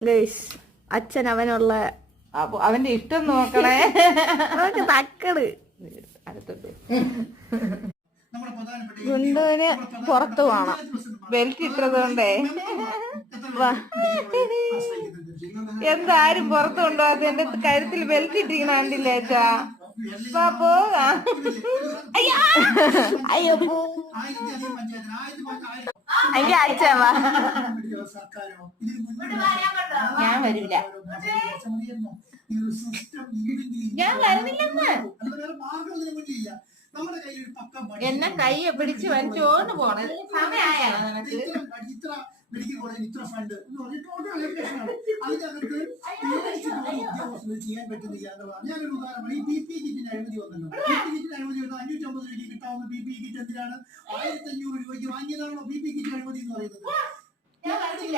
Guys അച്ഛൻ അവനുള്ള അപ്പൊ അവന്റെ ഇഷ്ടം നോക്കണേ അവന്റെ തക്കൾ ഗുണ്ടുവിന് പുറത്തു പോണം ബെൽറ്റ് ഇട്ടതുകൊണ്ടേ എന്തായാലും എന്താരും പുറത്തു കൊണ്ടുപോകാത്ത എന്റെ കരുത്തിൽ ബെൽറ്റ് ഇട്ടിരിക്കണ കണ്ടില്ലേ അച്ഛാ വാ, പോകാം അയ്യോ. അതിന്റെ വാ. ഞാൻ വരില്ല ഞാൻ വരുന്നില്ലെന്ന്. എന്നെ കയ്യെ പിടിച്ച് വലിച്ചോന്ന് പോണ. സമയായോ നിനക്ക്? മെഡിക്കൽ കോളേജ് ഇത്ര ഫണ്ട് എന്ന് അതിനകത്ത് ചെയ്യാൻ പറ്റുന്നില്ല എന്നുള്ളതാണ് ഒരു ഉദാഹരണം ഈ ബി പി കിറ്റിന്റെ അഴിമതി വന്നല്ലോ വന്നത് അഞ്ഞൂറ്റമ്പത് രൂപയ്ക്ക് കിട്ടാവുന്ന ബി പി കിറ്റ് എന്തിനാണ്? ആയിരത്തി അഞ്ഞൂറ് രൂപയ്ക്ക് വാങ്ങിയതാണോ ബി പി കിറ്റ് അഴിമതി എന്ന് പറയുന്നത്.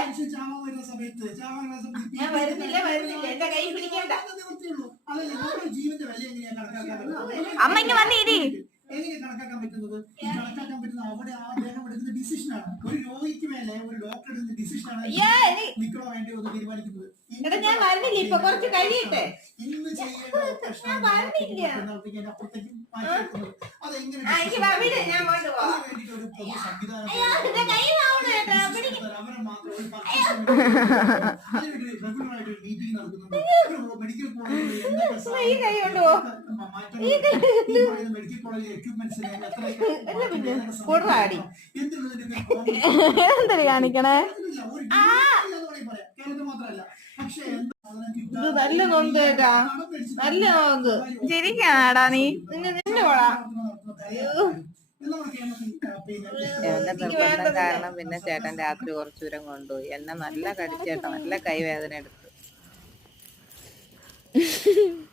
മനുഷ്യൻ ചാവാൻ വരുന്ന സമയത്ത് അതല്ലേ നമ്മുടെ ജീവന്റെ വില കണക്കാക്കാൻ പറ്റുന്നത്? ഈ പറ്റുന്ന അവിടെ ആ അദ്ദേഹം എടുക്കുന്ന ഡിസിഷനാണ് ഒരു രോഗിക്ക് മേലെ ഒരു ഡോക്ടർ എടുക്കുന്ന ഡിസിഷനാണ് നിക്കണോ എന്ന് തീരുമാനിക്കുന്നത്. ഞാൻ വരുന്നില്ല ഇപ്പൊ കുറച്ച് കഴിയട്ടെ. കാണിക്കണേ ആ, എന്തൊരു കാണിക്കണേ? അതിനില്ല, മാത്രമല്ല പക്ഷെ എന്താ നല്ല നോണ്ടേട്ടാ നല്ല നോക്ക് ചിരിക്കാടാ നീ. നിന്നെ പോടാ എന്റെ നിർബന്ധം കാരണം പിന്നെ ചേട്ടൻ രാത്രി കുറച്ചു ദൂരം കൊണ്ടുപോയി. എന്നെ നല്ല കടിച്ചേട്ടാ നല്ല കൈവേദന എടുത്തു.